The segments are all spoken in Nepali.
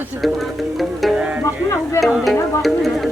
बस्नु न उभिएर हुँदैन बस्नु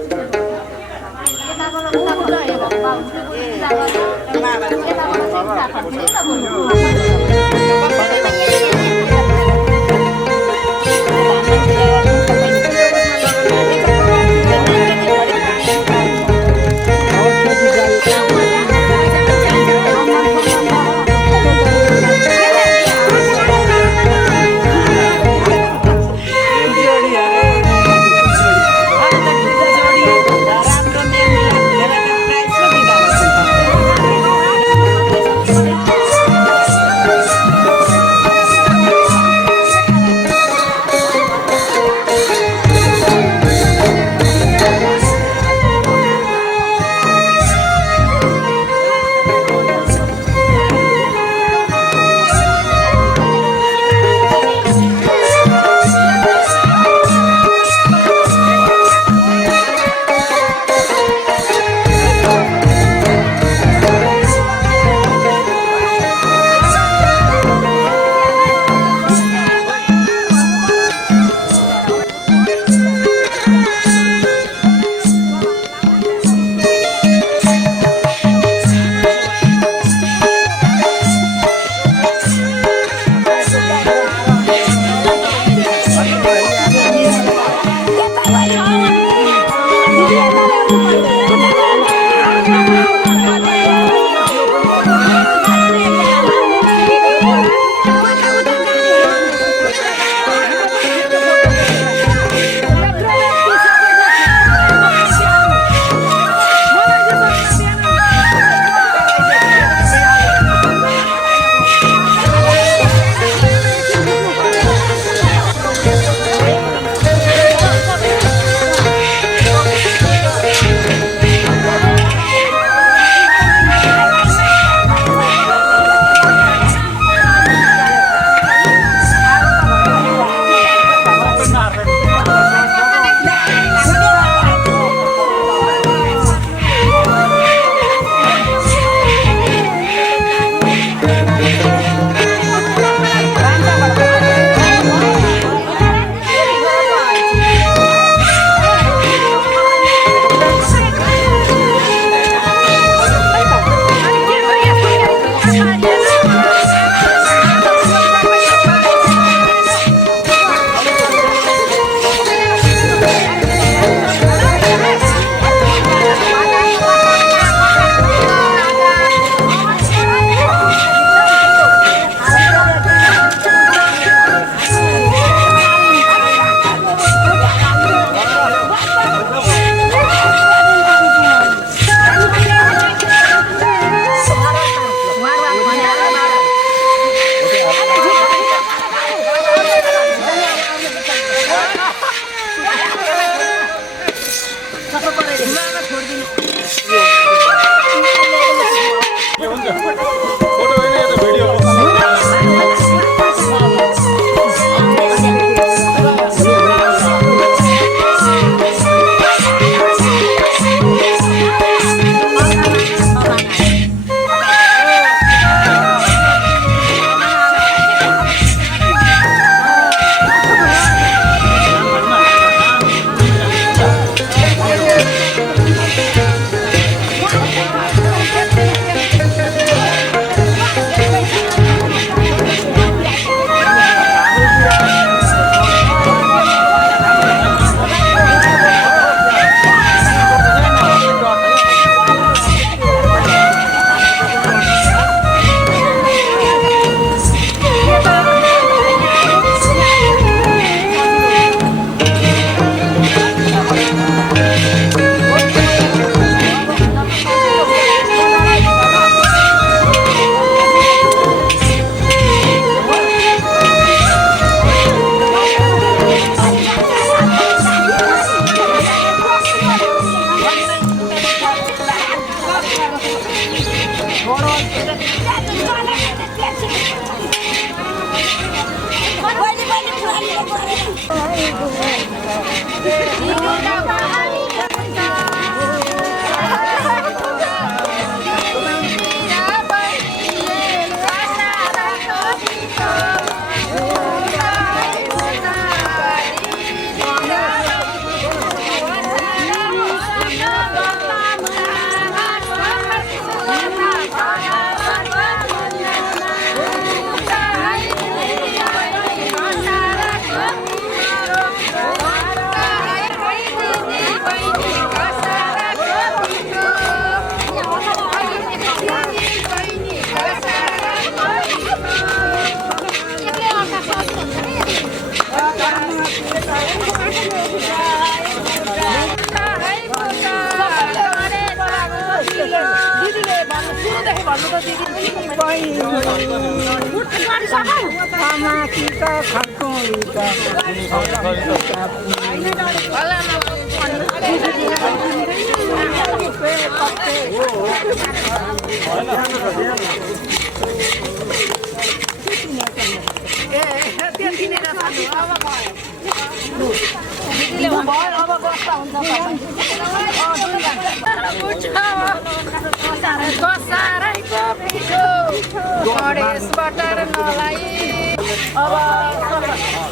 Pamatika Kakolika.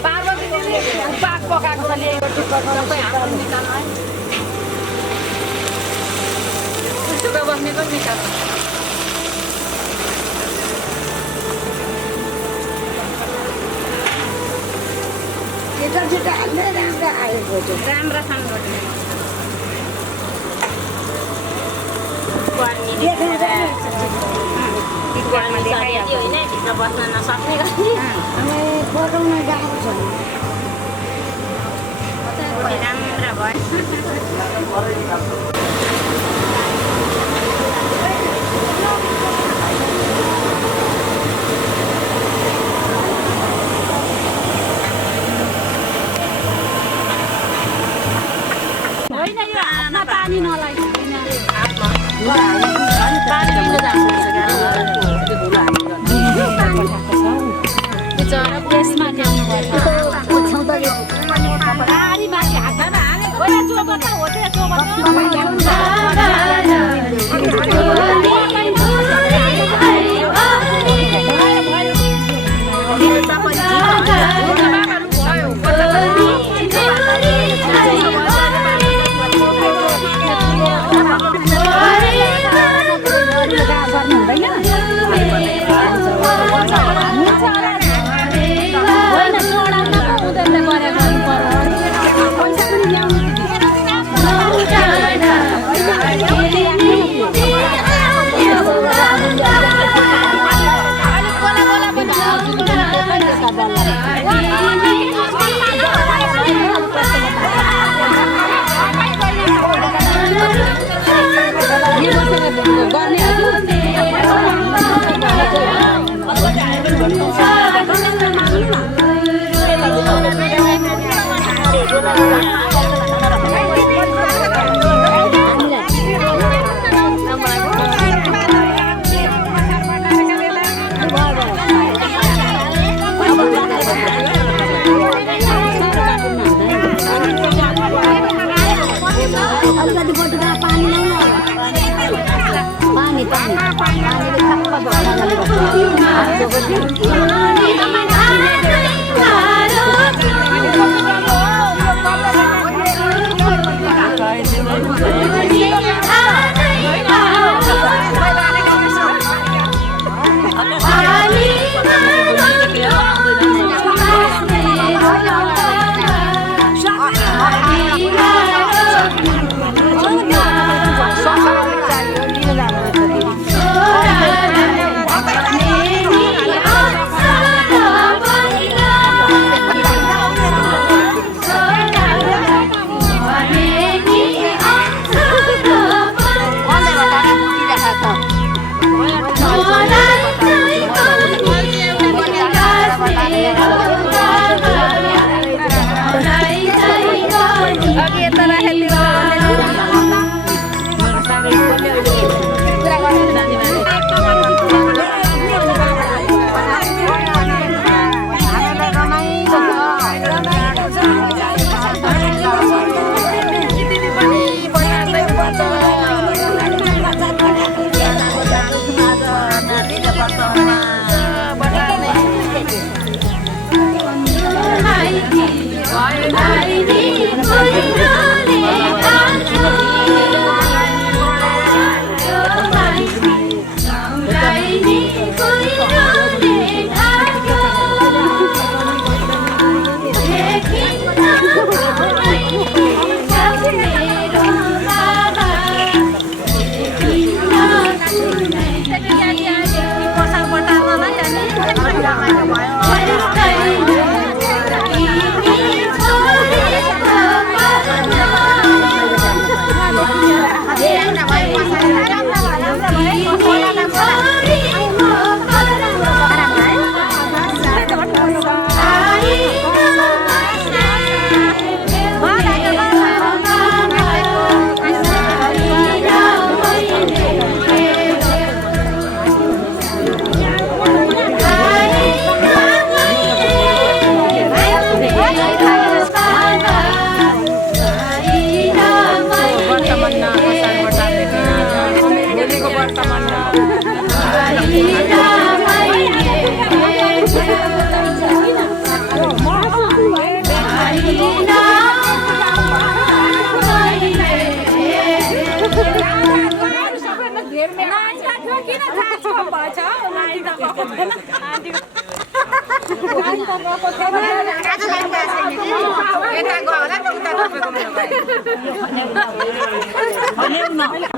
पार्वतीले पाक पकाएको छ ल्याएको सबै हाम्रो निकाल्नु है सुका बस्ने पनि निकाल्नु Kita tidak ada air bodoh. राम्रो खानुपर्छ Dia kan ada. टिकटमा देखाइहाल्छ होइन भित्र बस्न नसक्ने गरी Ame bodoh nak jauh saja. राम्रो भयो होइन यो हातमा पानी नलागिदिन पानी लिनु जान्छ त्यसमा ल्याउनुपर्छ गाडी माथि हातमा हालेको हो चोबत हो त्यो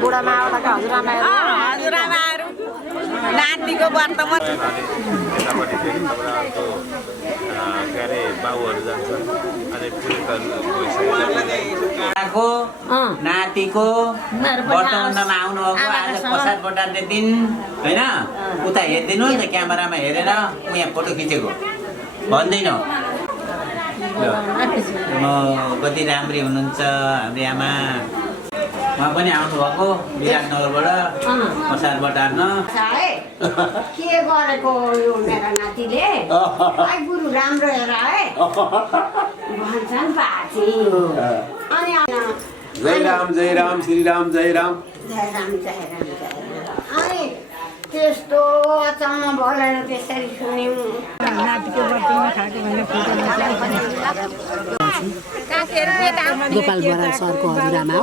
बुढामाका हजुरआमाहरू नातिको वर्तमान यतापट्टि फेरि तपाईँलाई अर्को के अरे बाबुहरू जान्छन् अनि को नातिको वर्तमानमा आउनुभएको आज प्रसाद बटार्ने दिन होइन उता हेरिदिनु नि त क्यामेरामा हेरेर म यहाँ फोटो खिचेको भन्दैन म कति राम्री हुनुहुन्छ हाम्रो आमा उहाँ पनि आउनुभएको विराटनगरबाट प्रसाद बटार्न के गरेको यो मेरो नातिले गुरु राम्रो हेर है भन्छन् बाजे अनि जय राम श्री राम जय राम जय राम अनि त्यस्तो अचम्म बोलेर त्यसरी सुन्यौँ नातिको वर्तमान खाएको भने फोटो गोपाल बराल सरको हजुरआमा हो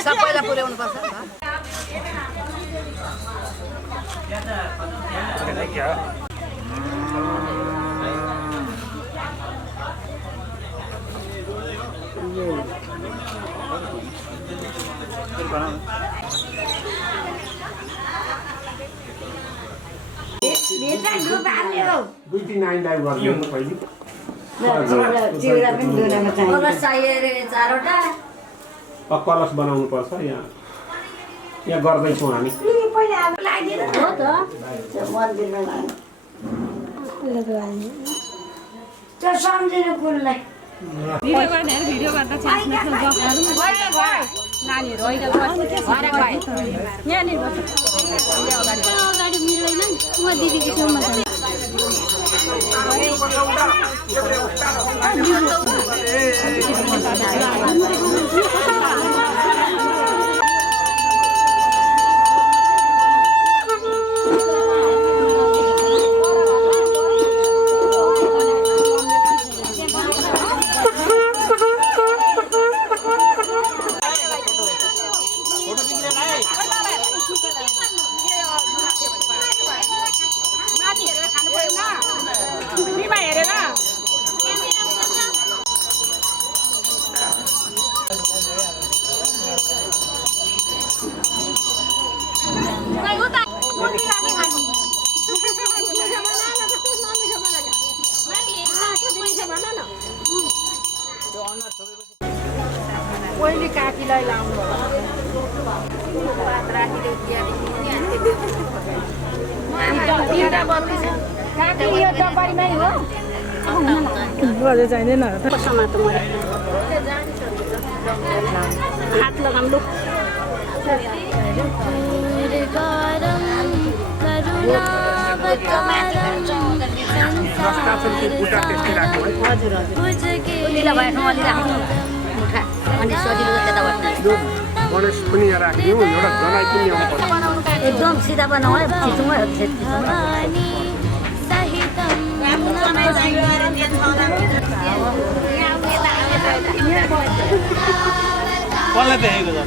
सबैलाई पुर्याउनु पर्छ दुई तिन आइन्दा गर्नु पहिले चिउरा पनि दुरामा चाहिन्छ कलश बनाउनु पर्छ यहाँ गर्दैछौँ हामी पहिला अब लाग्दैन हो त मन्दिरमा लाग्नु त्यो सम्झिनु कुललाई भिडियो गर्ने भिडियो गर्दा नानीहरू होइन यहाँनिर अगाडि मिल्दैन म दिदीको छेउमा जान्छु पहिले काकीलाई लाउनु काकी यो डबरीमै हो बजे चाहिँदैन हात लगाउनु लु गणेश पनि राखिदिउँ एउटा जनाइ पनि ल्याउनुपर्छ एकदम सिधा बनाऊ है खिचौँ है कसलाई देखेको छ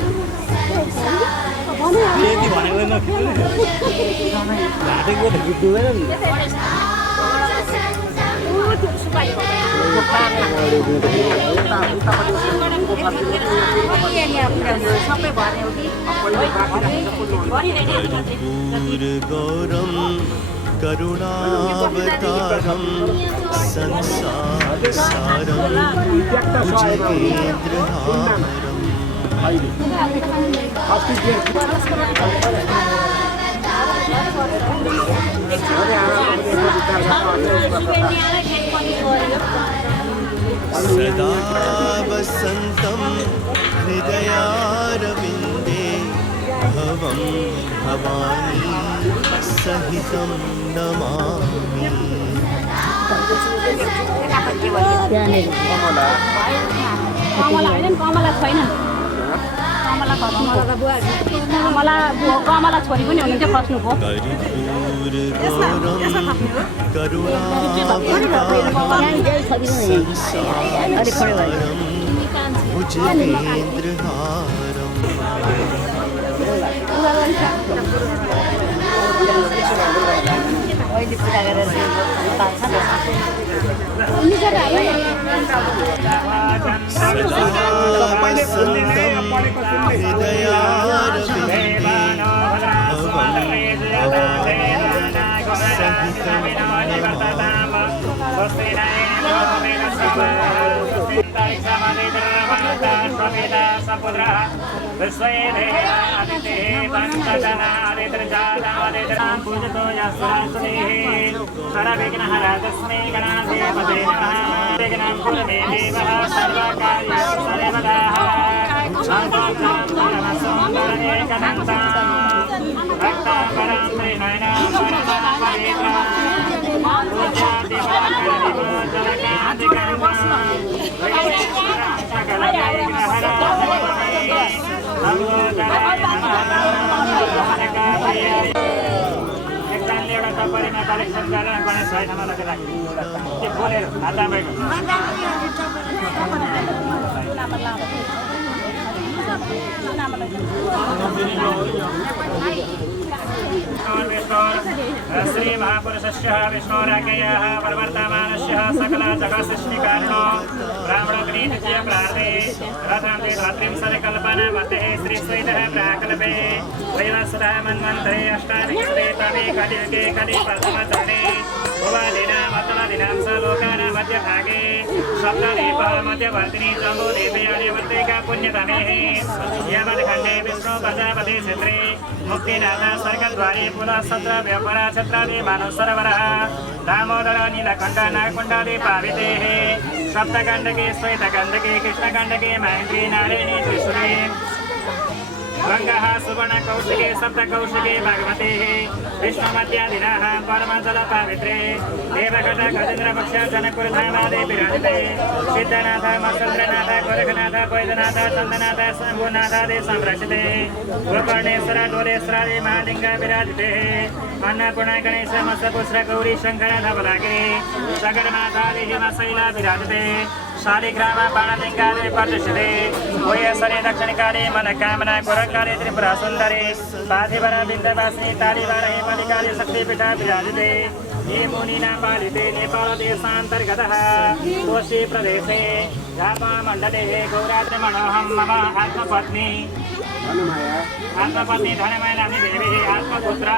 गौरम करुणावतारम संसारसारम भुजगेन्द्रहारम सदा वसन्तं हृदयारविन्दे भवं भवानी सहितं नमामि कमला होइन कमला छैन कमला छोरी पनि हुनुहुन्थ्यो खस्नुको अहिले पुरा गरेर कलेक्सन गरेर गणेश होइन मलाई राख्नु के बोलेर हातमा श्री महापुरुषस्य विष्णोराज्ञयाः प्रवर्तमानस्य सकल जगत्सृष्टिकारणो ब्राह्मणग्रीतस्य प्रार्थे रथान्ते धात्रीं सरिकल्पना मध्ये श्री श्रीधः प्राकल्पे वैवस्वतः मन्वन्तरे अष्टादशे तमे कलियुगे कलिप्रथमचरणे भुवदिनां मतलदिनां स लोकानां मध्यभागे सप्तदीपः मध्यवर्तिनी जम्बूद्वीपे आर्यवर्तिका पुण्यतमेः यावत्खण्डे विष्णु प्रजापति क्षेत्रे मुक्तिनाथ स्वर्गद्वारे पुनः सत्र व्यापारा छत्रादि मानव सरोवरः दामोदर नीलकण्ठ नागकुण्डादि पावितेः सप्तकण्डके श्वेतकण्डके कृष्णकण्डके महेन्द्री नारायणी त्रिशूले गङ्गाः सुवर्णकौशिके सप्तकौशिके भगवतेः विष्णुमध्यादिनाः परमजलपावित्रे देवघट गजेन्द्रपक्ष जनकुरधामादे विराजिते सिद्धनाथ मत्स्येन्द्रनाथ गोरखनाथ वैद्यनाथ चन्दनाथ शम्भुनाथादि संरक्षिते गोकर्णेश्वर डोलेश्वरादि महालिङ्ग विराजिते अन्नपूर्णा गणेश मत्स्यपुष्र गौरी शङ्कर धवलागे सगरनाथादि हिमशैला विराजिते शालिग्राम बाणलिङ्गादि प्रदर्शिते भूयसरे दक्षिणकाले मनकामना गोरखकाले त्रिपुरा सुन्दरी पाथिवर बिन्दवासिनी तालिवारहि मलिकाले शक्तिपीठा विराजिते ये मुनिना पालिते नेपालदेशान्तर्गतः कोशी प्रदेशे झापामण्डले गौरात्रिमणोऽहं मम आत्मपत्नी धनमयनानि देवी आत्मपुत्र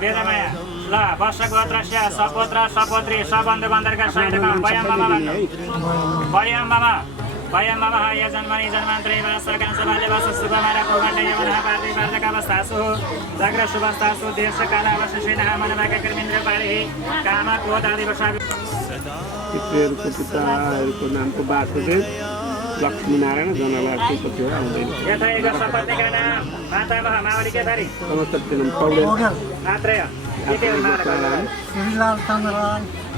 वेदमाया ल वर्षगोत्रस्य सपुत्र सपुत्री सबन्धु बन्धुका सहितमा वयं मम यजन्मनि जन्मान्तरे वासकं सभाले वास शुभमारा भूमण्डे यमनः पार्थे पार्धकावस्थासु जाग्र शुभस्थासु देशकालावशेषेणः मनभागकर्मेन्द्रपालिः कामक्रोधादिवशा पितृहरूको पिताहरूको नामको बाटो चाहिँ लक्ष्मीनारायण जनलालको कतिवटा आउँदैन यथा एक सपत्नीका नाम मातामह मावलीका छोरी समस्तजनम पौडेल मात्रय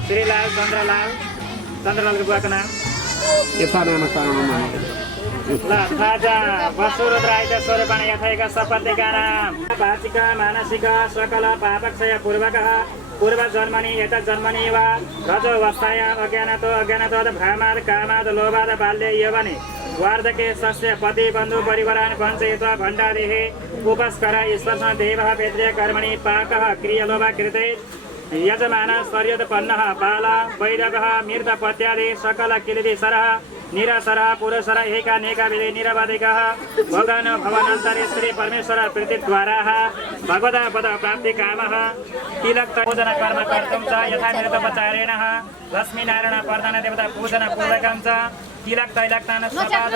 श्रीलाल चन्द्रलालको बुवाको नाम यथा नाम कारणमा ल राजा वसुरुद्राय स्वरूपण यथैक सपत्नीका नाम वाचिक मानसिक सकल पापक्षय पूर्वकः पूर्व जन्मनि यता जन्मनि वा रजोवस्थायाम् अज्ञानतो भ्रमाद कामाद लोभाद बाल्ये यौवने वार्धके सस्य पति बन्धु परिवारान् वञ्चयित्वा भण्डारेः उपस्कर ईश्वरः देवः वेद्य कर्मणि पाकः क्रियलोभा कृते यजमानः स्वर्योत्पन्नः बाला वैरवः मृतपत्यादि सकल किलिदिसरः निरसरः पुरुषरः एकानेका विधि निरवधिकः भगवान् भवनान्तरे श्री परमेश्वर प्रीतिद्वाराः भगवतः पद प्राप्ति कामः तिलक पूजन कर्म कर्तुं च यथा मृतोपचारेण लक्ष्मीनारायण प्रधान देवता पूजन पूर्वकं च तिलक तैलक्तान सपाद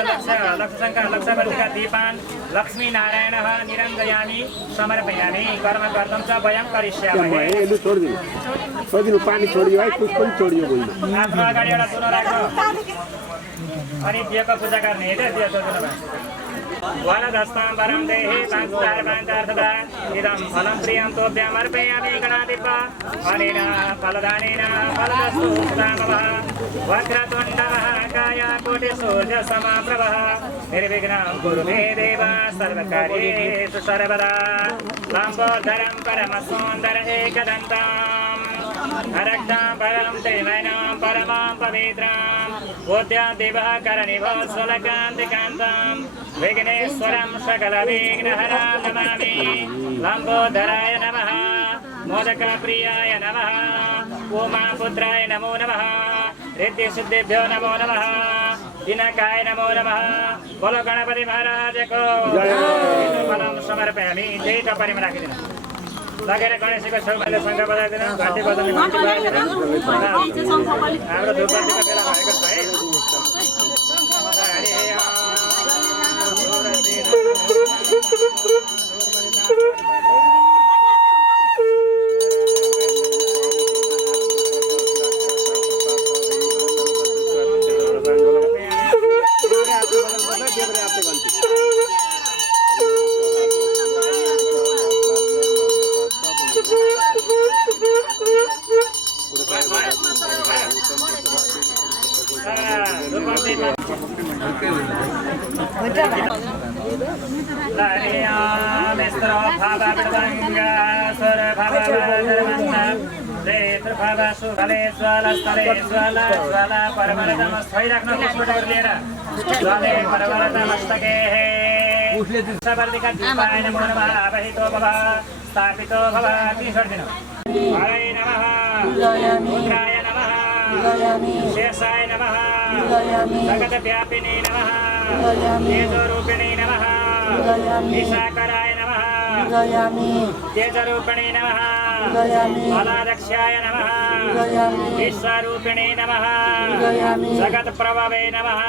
लक्षशङ्कर लक्षवर्तिका दीपान् लक्ष्मीनारायणः निरञ्जयामि समर्पयामि कर्म कर्तुं च वयं करिष्यामहे। छोडिदिनु पानी छोडियो है कुछ पनि छोडियो भुइँमा आफ्नो अगाडि एउटा चुनो राख्नु अनि दिएको पूजा गर्ने है दिएको चुनो वरदस्तां वरं देहि पाञ्चार्थदा इदं फलं प्रियं तोभ्यमर्पयामि गणाधिप अनेन फलदानेन फलदस्तु सुधामवः वक्रतुण्डः काय कोटिसूर्यसमप्रभः निर्विघ्नं कुरु मे देव सर्वकार्येषु सर्वदा लम्बोदरं परमसुन्दर एकदन्तं हरक्तां परं त्रिनयनं परमां पवित्रां कोट्यादिवः करनिभो सुलकान्तिकान्तं विघ्नेश्वरं सकलविघ्नहरां नमामि लम्बोदराय नमः मोदकप्रियाय नमः उमापुत्राय नमो नमः रिद्धिसिद्धिभ्यो नमो नमः दिनकाय नमो नमः बोलो गणपति महाराज को फलं समर्पयामि जय टपरीमा राखिदिनु लगेर गणेशको छेउमा शङ्ख बजाइदिनु घन्टी बजाउने घन्टी बजाइदिनु हाम्रो धुपबत्तीको बेला भएको छ है स्थापितो भव हरे नमः रुद्राय नमः शेषाय नमः जगद्व्यापिने नमः तेजोरूपिणे नमः विशाकराय नमः तेजरूपिणे नमः फलादक्षाय नमः विश्वरूपिणे नमः जगत्प्रभवे नमः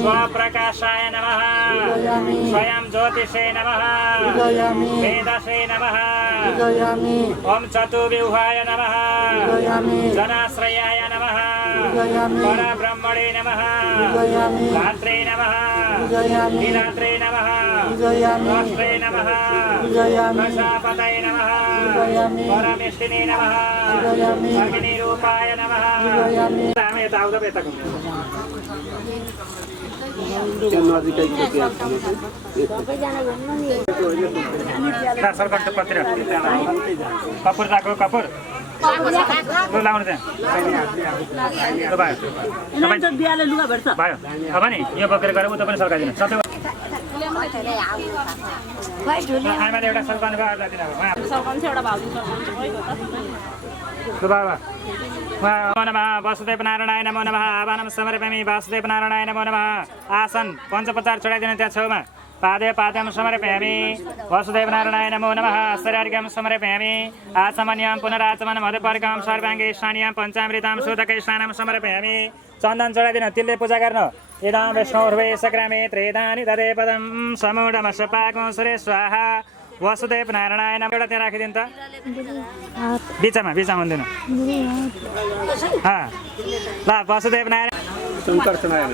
स्वप्रकाशाय नमः स्वयं ज्योतिषे नमः वेदसे नमः ओम चतुर्व्यूहाय नमः जनाश्रयाय नमः परब्रह्मणे नमः धात्रे नमः नीलात्रे नमः राष्ट्रे नमः प्रजापतये नमः परमेष्टिने नमः अग्निरूपाय नमः कपुर ताको कपुर लाउनु त्यहाँ भयो अब नि यो बोकेर गएर उता पनि सर्काइदिनु सबै आमाले एउटा सर्काउनु भयो नमो नमः वासुदेव नारायण नमो नमः आवाहनं समर्पयामि वासुदेव नारायण नमो नमः आसन पञ्चोपचार चढाइदिनु त्यहाँ छेउमा पादे पाद्यं समर्पयामि वासुदेव नारायण नमो नमः शरीर्घ्यं समर्पयामि आचमन्यं पुनराचमन मधुपर्कं सर्वाङ्गे स्नानीयं पञ्चामृतं शोधकै स्नानं समर्पयामि चन्दन चढाइदिनु तिलले पूजा गर्नु इदं विष्णुर्वे सग्रामे त्रेदानि ददे पदं समूढमशपाकं सुरे स्वाहा वासुदेव नारायण एउटा त्यहाँ राखिदिनु त बिचमा हुँदैन ल वासुदेव नारायण शङ्कर चढाएन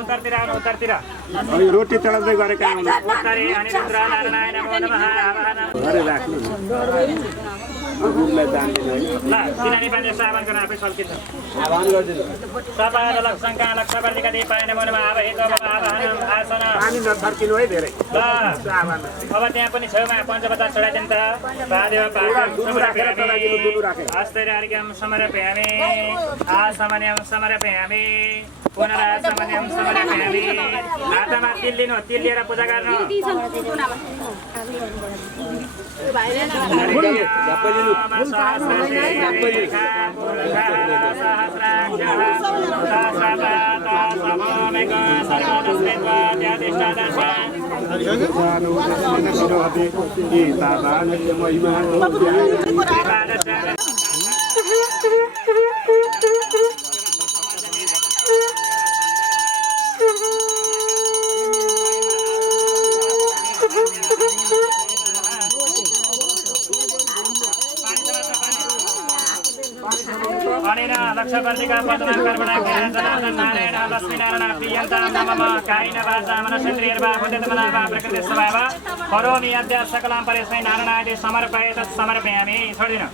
उत्तरतिर आउनु उत्तरतिर अनि रोटी चढाउँदै गरेका उत्तरे अनि रुद्र नारायण नमो नमः राख्नु गुरुलाई दान दिनु है ल किन नेपाली साबन गर्न आफै सल्किन्छ आह्वान गरिदिनु सपादलक शङ्का लक्षवर्तिका दीपाय नमो नमः आव हेतु आवाहनम आसन पानी नथर्किनु है धेरै ल आह्वान अब त्यहाँ पनि छेउमा पञ्चपता चढाइदिनु त पादेव आस्तर्यार्घ्यम समर्पयामि आसमन्यम समर्पयामि पुनरासमन्यम समर्पयामि हातमा तिल लिनु तिल लिएर पूजा गर्नु लक्षवर्तिका पदनाम कर्मणा जनार्दन नारायण लक्ष्मीनारायण प्रियन्तां मम कायेन वाचा मनसेन्द्रियैर्वा बुद्धिर्मना वा प्रकृतिस्वभाव करोमि अद्य सकलां परेस्मै नारायणाय समर्पये तत् समर्पयामि छोडिदिनु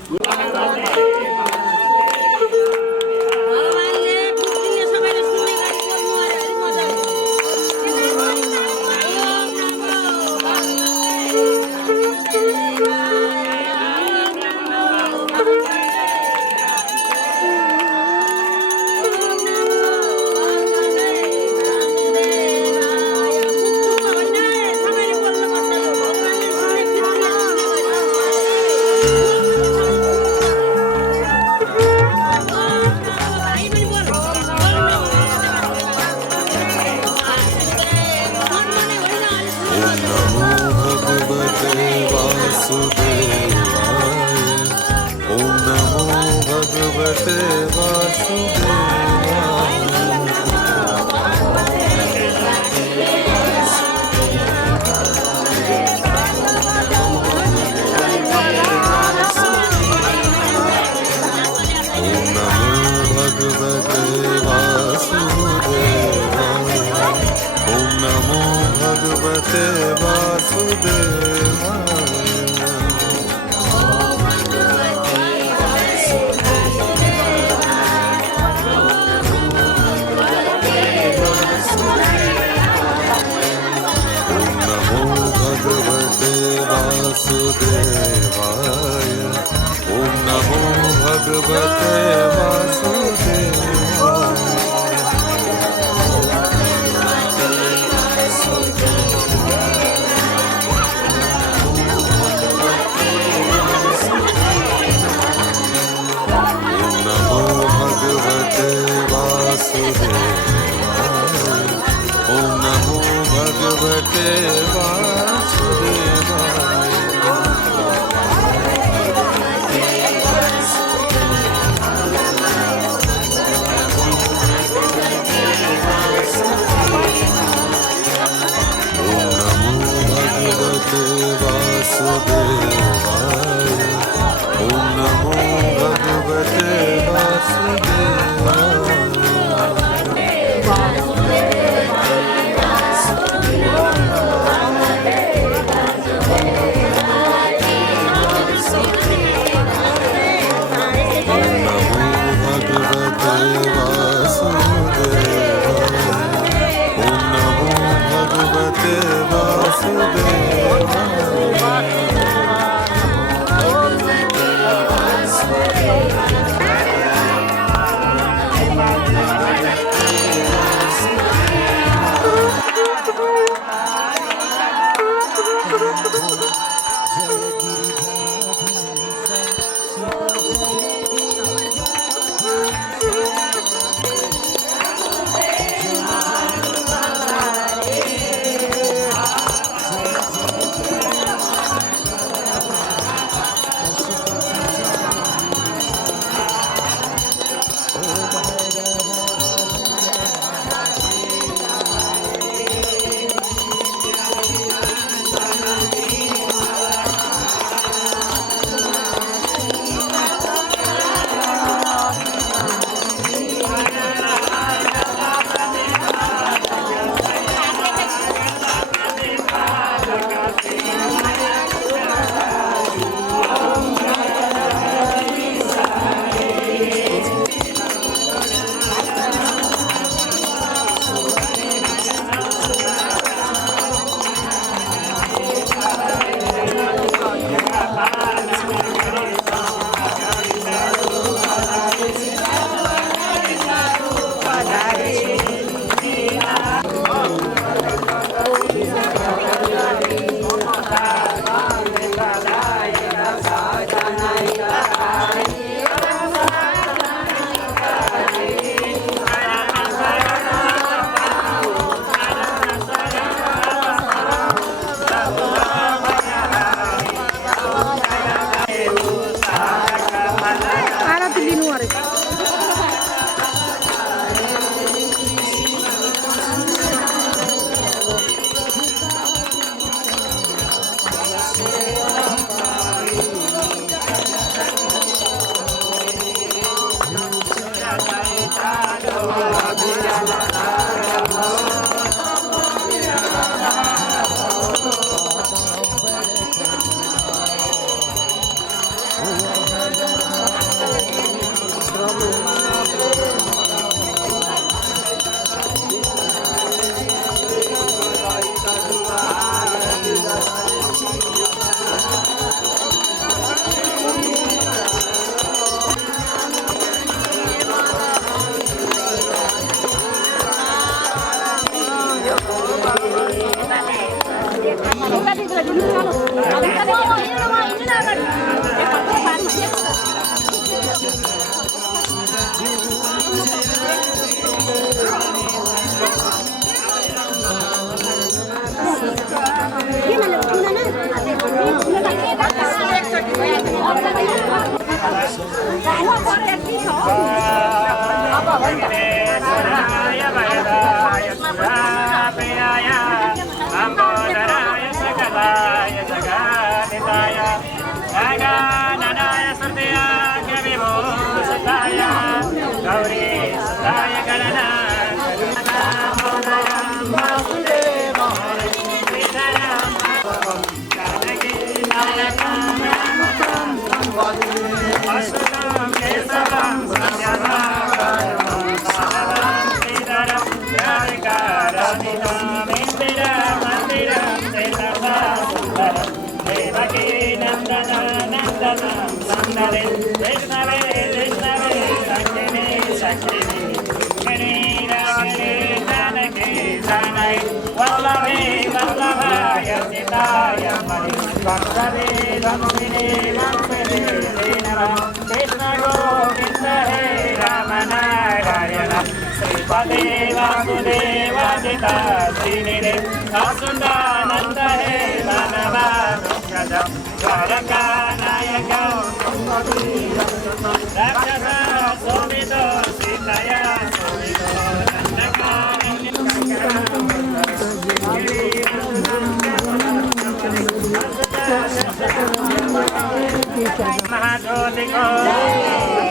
महाज्योतिको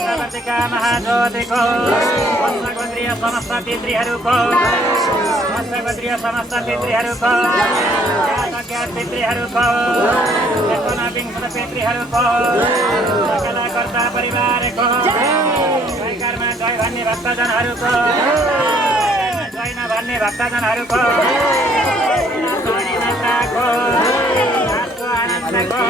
सन्तपतिका महाज्योतिको वंशगोत्रीय समस्त पितृहरूको ज्ञात पितृहरूको 19 पितृहरूको सकलकर्ता परिवारको घरमा जय भन्ने भक्तजनहरूको जय नभन्ने भक्तजनहरूको माताको आनन्दको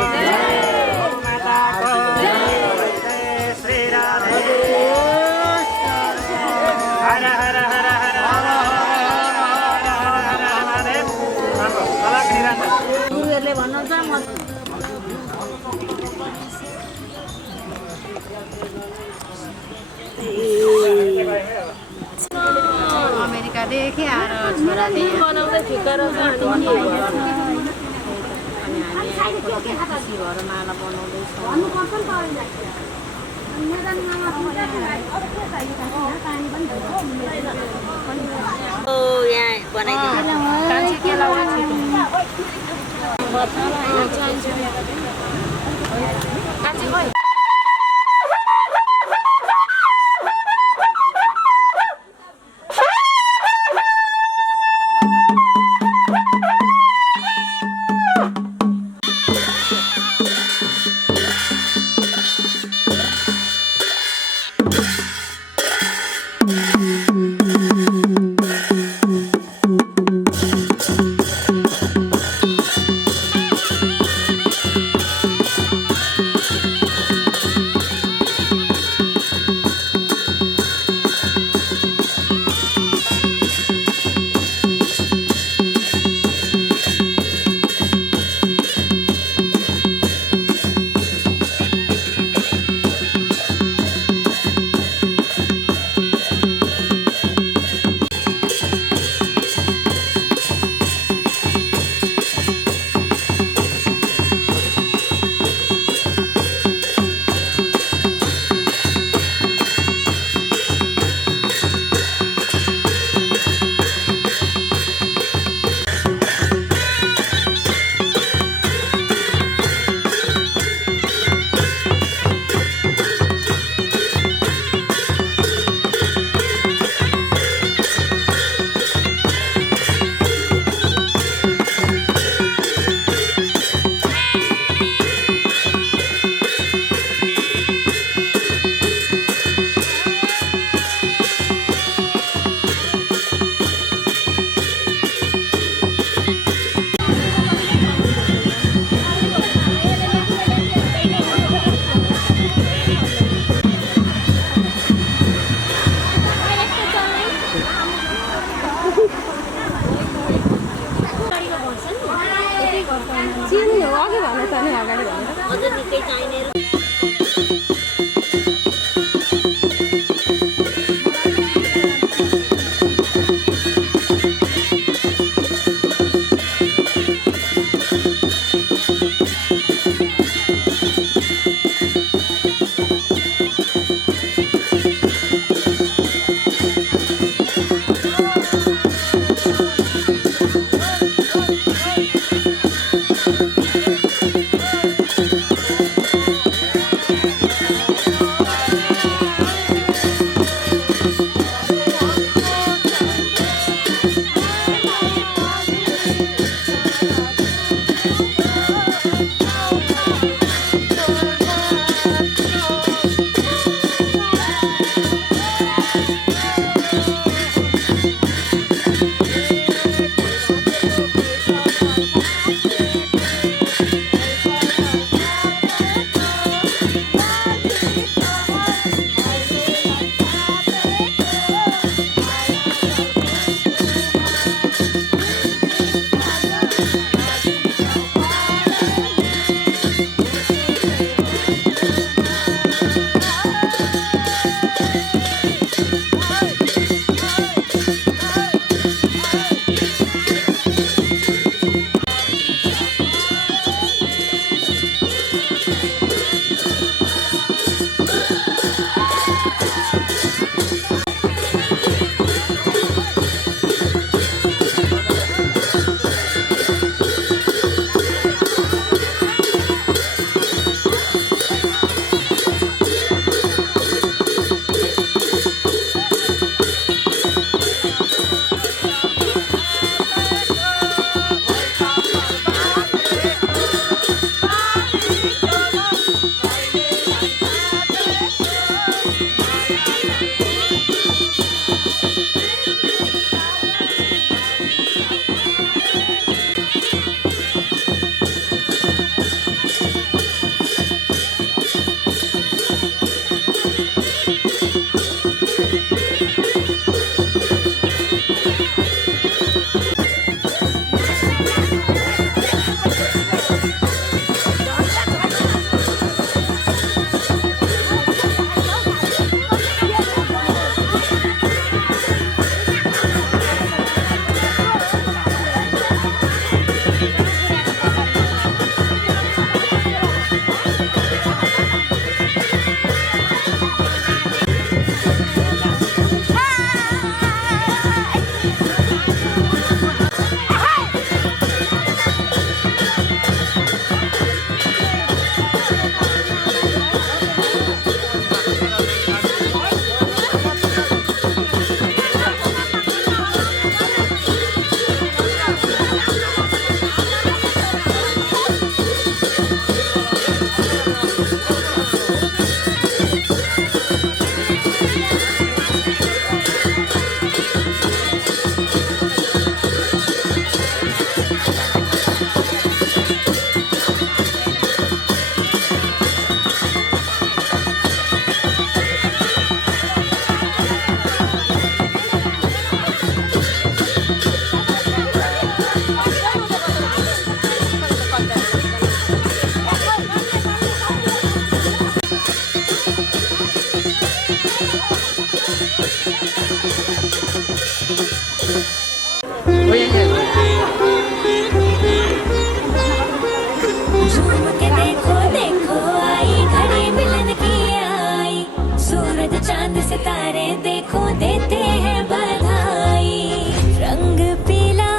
अमेरिकादेखि आएर छोराले बनाउँदै ठिक्कर अनि हामी खुसी भएर माला बनाउँदैछौँ। यहाँ बनाइदिनु चांद सितारे देखो देते हैं बधाई। रंग पीला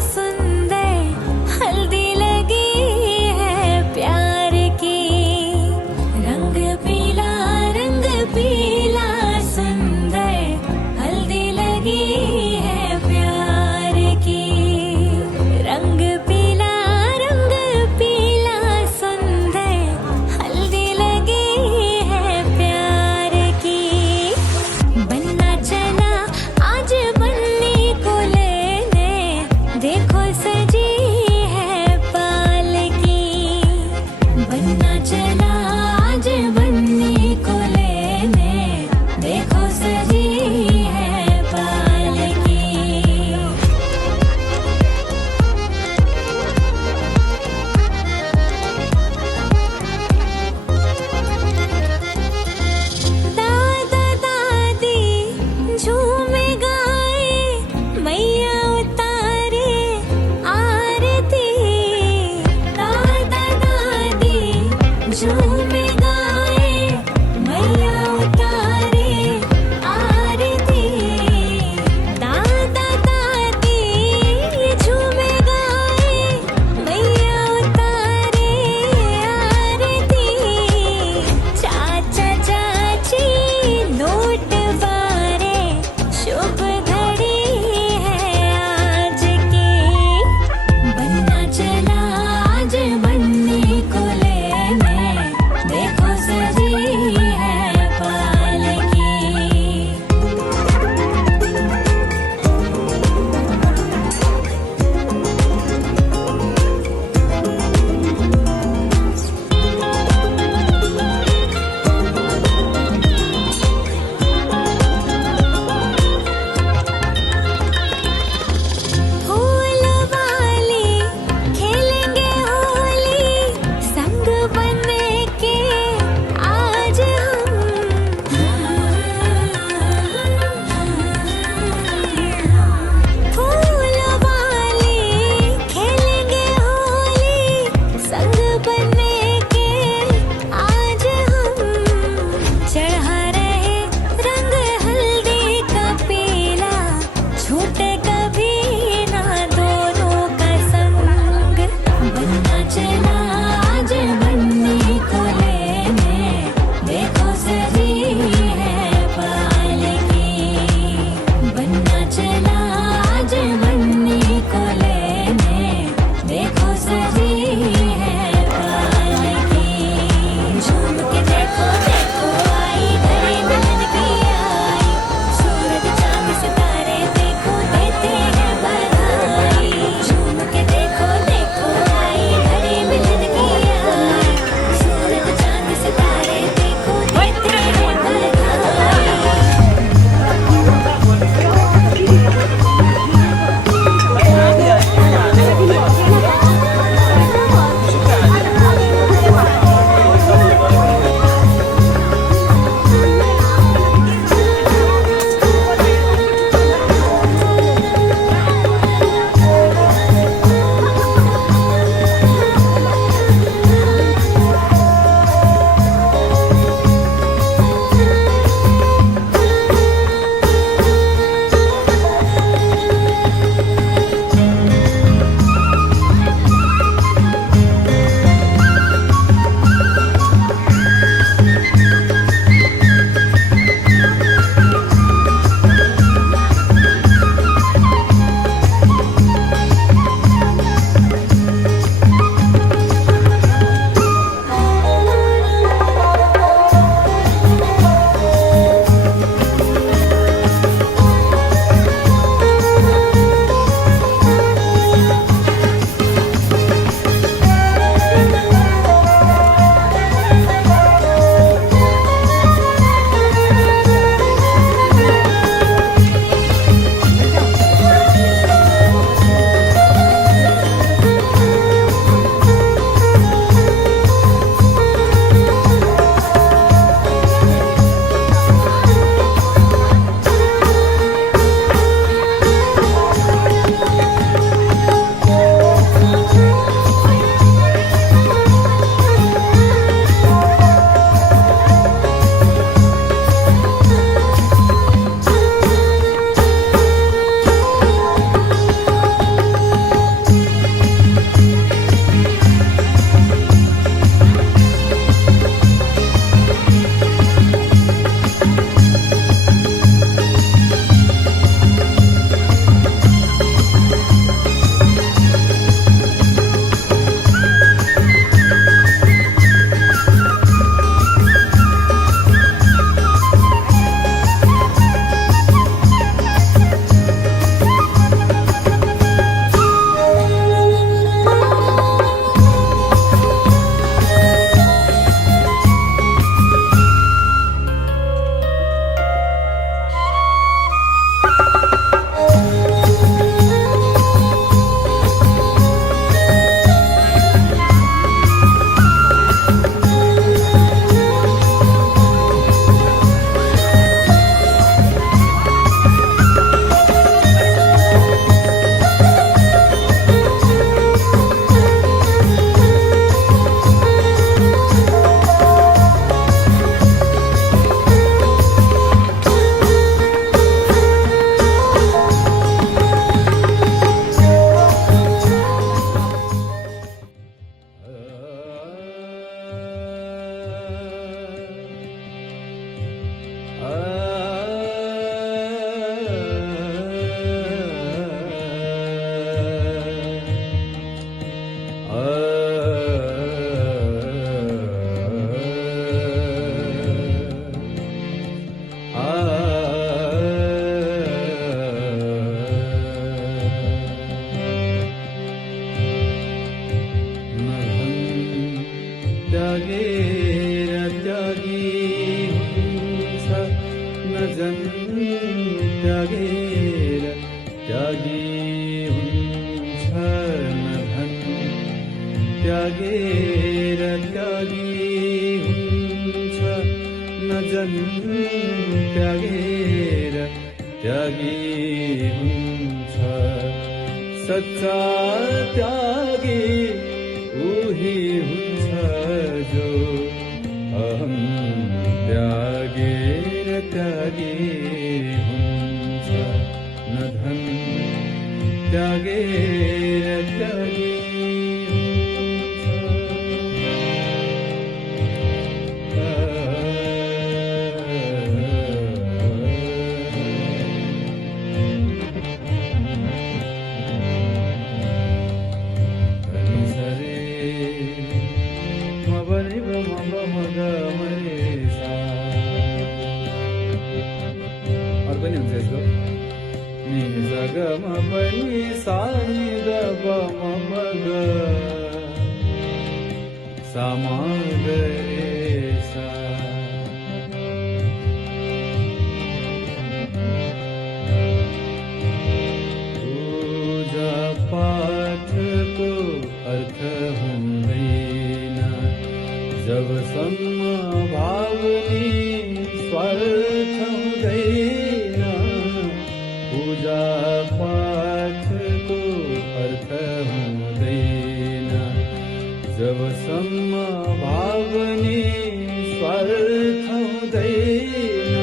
सुंदर हल्दी लगी है प्यार की। रंग पीला सुंदर हल्दी लगी है प्यार की। रंग पीला सुंदर हल्दी लगी है प्यार की। नजन त्यागेर त्यागी हुन्छ नधन त्यागेर त्यागी हुन्छ नजन त्यागेर त्यागी हुन्छ सच्चा त्यागी उही हुन्छ जो अहम त्यागेर त्यागी हुन्छ नधन त्यागेर त्यागी गम पनि सानी ग बम मग समा गरे सा पूजा पाठको अर्थ हुँदैन जबसम्म भावनी स्वार्थ हुँदैन पूजा पाठको अर्थ हुँदैन जबसम्म भावनी स्वार्थ हुँदैन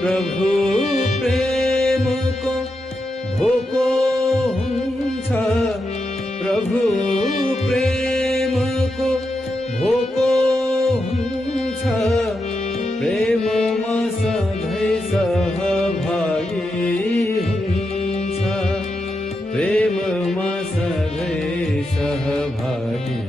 प्रभु प्रेमको भोको हुन्छ प्रभु प्रेमको भोको हुन्छ प्रेममा सधैँ सहभागी हुन्छ प्रेममा सधैँ सहभागी